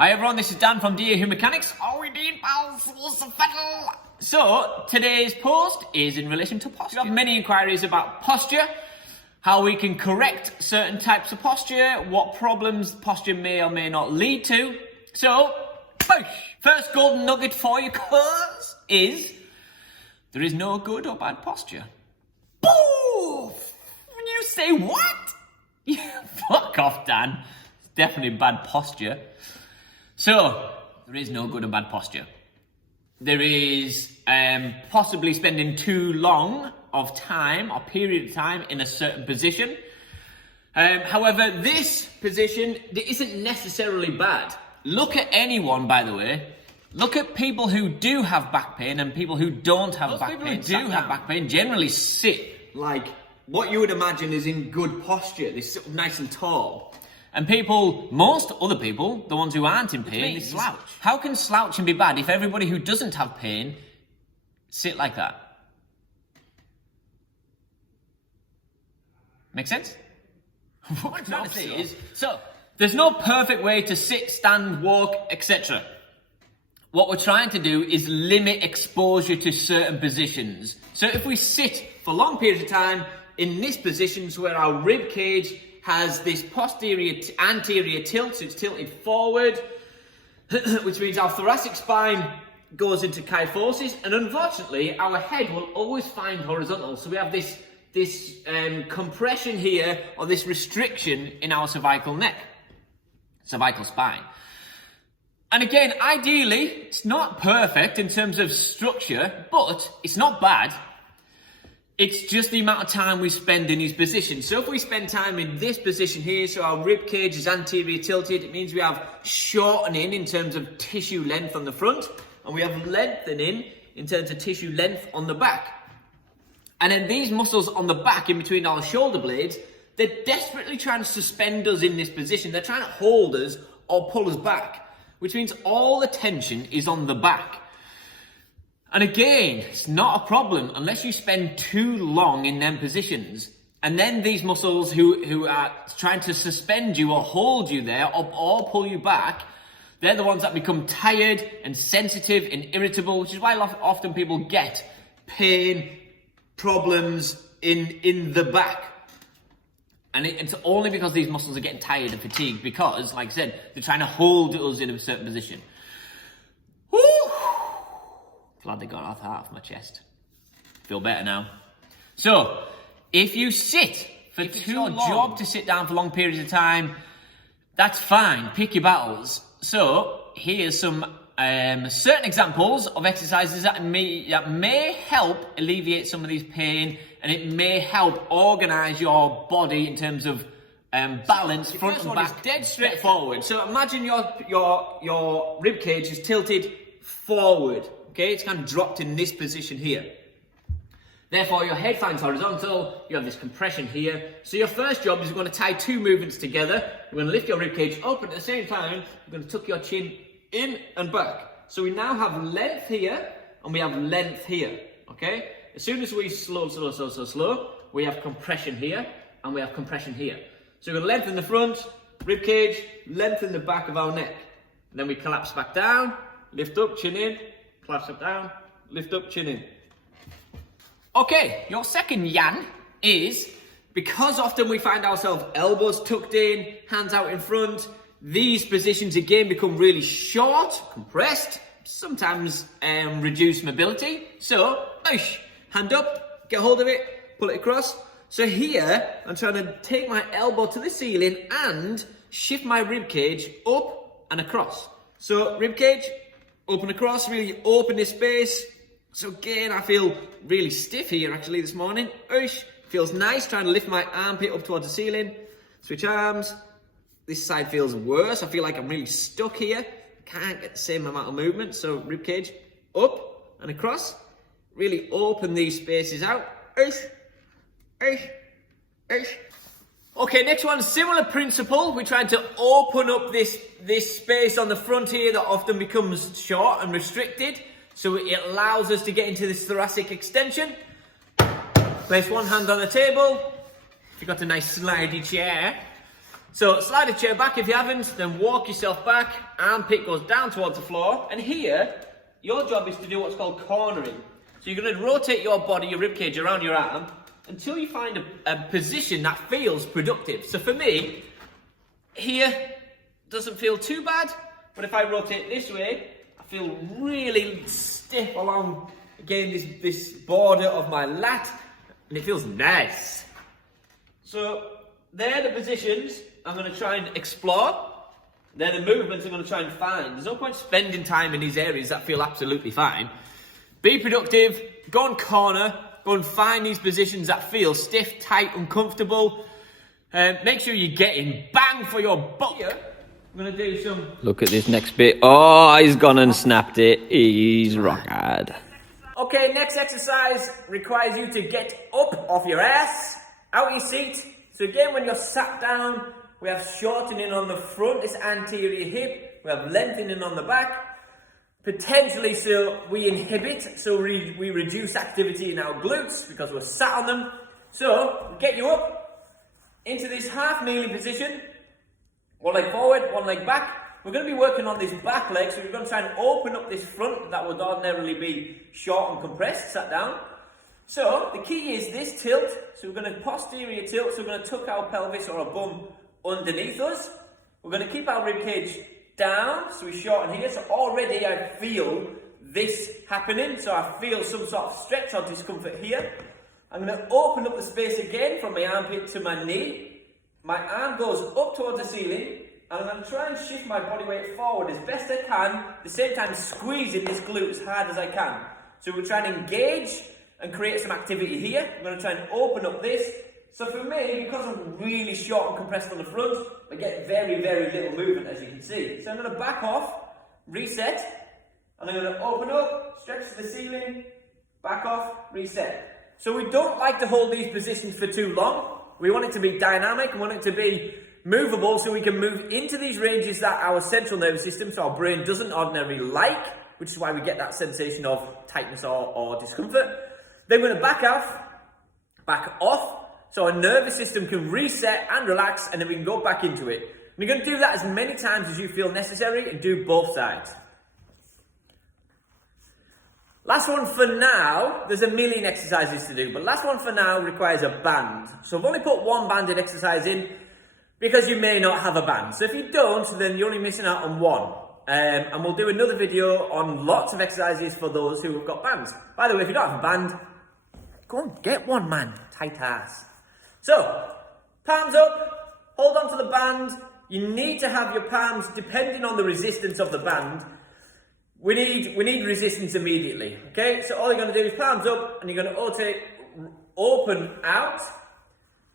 Hi everyone, this is Dan from DA Who Mechanics. How we doing, pals? What's the fiddle? So, today's post is in relation to posture. We have many inquiries about posture, how we can correct certain types of posture, what problems posture may or may not lead to. So, first golden nugget for you, cuz, is there is no good or bad posture. Boof! You say what? Fuck off, Dan. It's definitely bad posture. So, there is no good or bad posture. There is possibly spending too long of time or period of time in a certain position. However, this position isn't necessarily bad. Look at anyone, by the way. Look at people who do have back pain and people who don't have back pain. Those people who do have back pain generally sit like what you would imagine is in good posture. They sit nice and tall. And most other people, the ones who aren't in pain, they slouch. How can slouching be bad if everybody who doesn't have pain sit like that? Make sense? What I'm trying to say is, there's no perfect way to sit, stand, walk, etc. What we're trying to do is limit exposure to certain positions. So if we sit for long periods of time in this position where our rib cage has this anterior tilt, so it's tilted forward, which means our thoracic spine goes into kyphosis, and unfortunately our head will always find horizontal. So we have this compression here, or this restriction in our cervical spine. And again, ideally, it's not perfect in terms of structure, but it's not bad. It's just the amount of time we spend in these positions. So if we spend time in this position here, so our rib cage is anterior tilted, it means we have shortening in terms of tissue length on the front, and we have lengthening in terms of tissue length on the back. And then these muscles on the back in between our shoulder blades, they're desperately trying to suspend us in this position. They're trying to hold us or pull us back, which means all the tension is on the back. And again, it's not a problem unless you spend too long in them positions. And then these muscles who are trying to suspend you or hold you there or pull you back, they're the ones that become tired and sensitive and irritable, which is why often people get pain, problems in the back. And it's only because these muscles are getting tired and fatigued because, like I said, they're trying to hold us in a certain position. Woo! Glad they got that off my chest. Feel better now. So, if you sit for too long, it's your job to sit down for long periods of time, that's fine. Pick your battles. So, here's some certain examples of exercises that may help alleviate some of these pain, and it may help organize your body in terms of balance, front and back. Dead straight forward. So imagine your rib cage is tilted forward. Okay, it's kind of dropped in this position here. Therefore, your head finds horizontal, you have this compression here. So your first job is you're going to tie two movements together. You're going to lift your rib cage up, and at the same time, you're going to tuck your chin in and back. So we now have length here, and we have length here, okay? As soon as we slow, we have compression here, and we have compression here. So we're going to lengthen the front, rib cage, lengthen the back of our neck. And then we collapse back down, lift up, chin in, collapse up down, lift up, chin in. Okay, your second yan is, because often we find ourselves elbows tucked in, hands out in front, these positions again become really short, compressed, sometimes reduce mobility. So, hand up, get hold of it, pull it across. So here, I'm trying to take my elbow to the ceiling and shift my rib cage up and across. So, rib cage, up and across, really open this space. So again, I feel really stiff here actually this morning. Feels nice, trying to lift my armpit up towards the ceiling. Switch arms. This side feels worse. I feel like I'm really stuck here. Can't get the same amount of movement. So rib cage up and across. Really open these spaces out. Okay, next one, similar principle. We're trying to open up this space on the front here that often becomes short and restricted. So it allows us to get into this thoracic extension. Place one hand on the table. If you've got a nice slidey chair, So slide a chair back if you haven't, then walk yourself back, armpit goes down towards the floor, and here, your job is to do what's called cornering. So you're going to rotate your body, your ribcage around your arm, until you find a position that feels productive. So for me, here doesn't feel too bad, but if I rotate this way, I feel really stiff along, again, this border of my lat, and it feels nice. So they're the positions I'm going to try and explore. They're the movements I'm going to try and find. There's no point spending time in these areas that feel absolutely fine. Be productive, go and corner, go and find these positions that feel stiff, tight, uncomfortable. Make sure you're getting bang for your buck. Here, I'm going to do some... Look at this next bit. Oh, he's gone and snapped it. He's rock hard. Okay, next exercise requires you to get up off your ass, out your seat. So again, when you're sat down, we have shortening on the front, this anterior hip. We have lengthening on the back. Potentially, so we inhibit, so we reduce activity in our glutes because we're sat on them. So, we get you up into this half kneeling position. One leg forward, one leg back. We're going to be working on this back leg, so we're going to try and open up this front that would ordinarily be short and compressed, sat down. So, the key is this tilt. So, we're going to posterior tilt, so we're going to tuck our pelvis or our bum underneath us. We're going to keep our ribcage down, so we shorten here. So already I feel this happening, so I feel some sort of stretch or discomfort here. I'm going to open up the space again from my armpit to my knee. My arm goes up towards the ceiling, and I'm going to try and shift my body weight forward as best I can, at the same time squeezing this glute as hard as I can. So we're trying to engage and create some activity here. I'm going to try and open up this. So for me, because I'm really short and compressed on the front, I get very, very little movement, as you can see. So I'm going to back off, reset, and I'm going to open up, stretch to the ceiling, back off, reset. So we don't like to hold these positions for too long. We want it to be dynamic, we want it to be movable, so we can move into these ranges that our central nervous system, so our brain doesn't ordinarily like, which is why we get that sensation of tightness or discomfort. Then we're going to back off, so our nervous system can reset and relax, and then we can go back into it. And you're going to do that as many times as you feel necessary, and do both sides. Last one for now, there's a million exercises to do, but last one for now requires a band. So I've only put one banded exercise in, because you may not have a band. So if you don't, then you're only missing out on one. And we'll do another video on lots of exercises for those who have got bands. By the way, if you don't have a band, go and get one, man. Tight ass. So, palms up, hold on to the band. You need to have your palms, depending on the resistance of the band. We need resistance immediately, okay? So all you're going to do is palms up, and you're going to open out.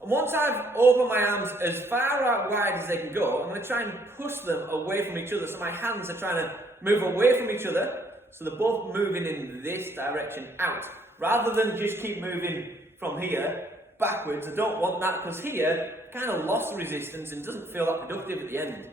And once I've opened my arms as far out wide as they can go, I'm going to try and push them away from each other. So my hands are trying to move away from each other, so they're both moving in this direction out. Rather than just keep moving from here backwards. I don't want that, because here kind of lost the resistance and doesn't feel that productive at the end.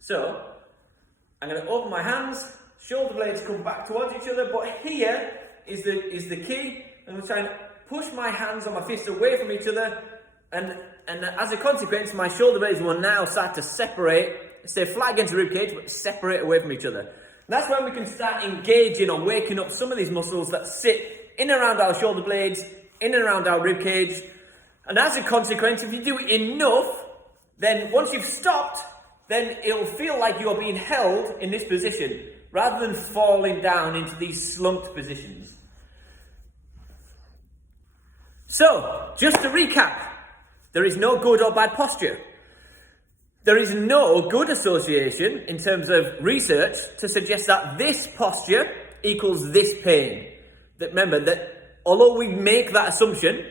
So I'm going to open my hands, shoulder blades come back towards each other, but here is the key. I'm going to try and push my hands on my fists away from each other, and as a consequence, my shoulder blades will now start to separate, stay flat against the ribcage, but separate away from each other. And that's when we can start engaging or waking up some of these muscles that sit in and around our shoulder blades, in and around our ribcage. And as a consequence, if you do it enough, then once you've stopped, then it'll feel like you're being held in this position, rather than falling down into these slumped positions. So, just to recap, there is no good or bad posture. There is no good association in terms of research to suggest that this posture equals this pain. That, remember that although we make that assumption,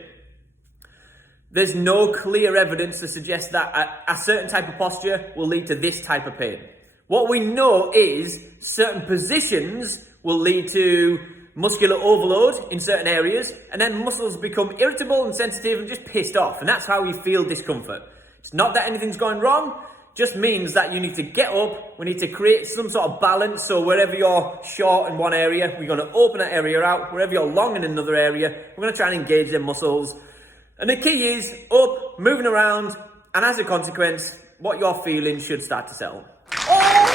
there's no clear evidence to suggest that a certain type of posture will lead to this type of pain. What we know is certain positions will lead to muscular overload in certain areas, and then muscles become irritable and sensitive and just pissed off, and that's how you feel discomfort. It's not that anything's going wrong, just means that you need to get up, we need to create some sort of balance, so wherever you're short in one area, we're going to open that area out, wherever you're long in another area, we're going to try and engage their muscles. And the key is up, moving around, and as a consequence, what you're feeling should start to settle. Oh!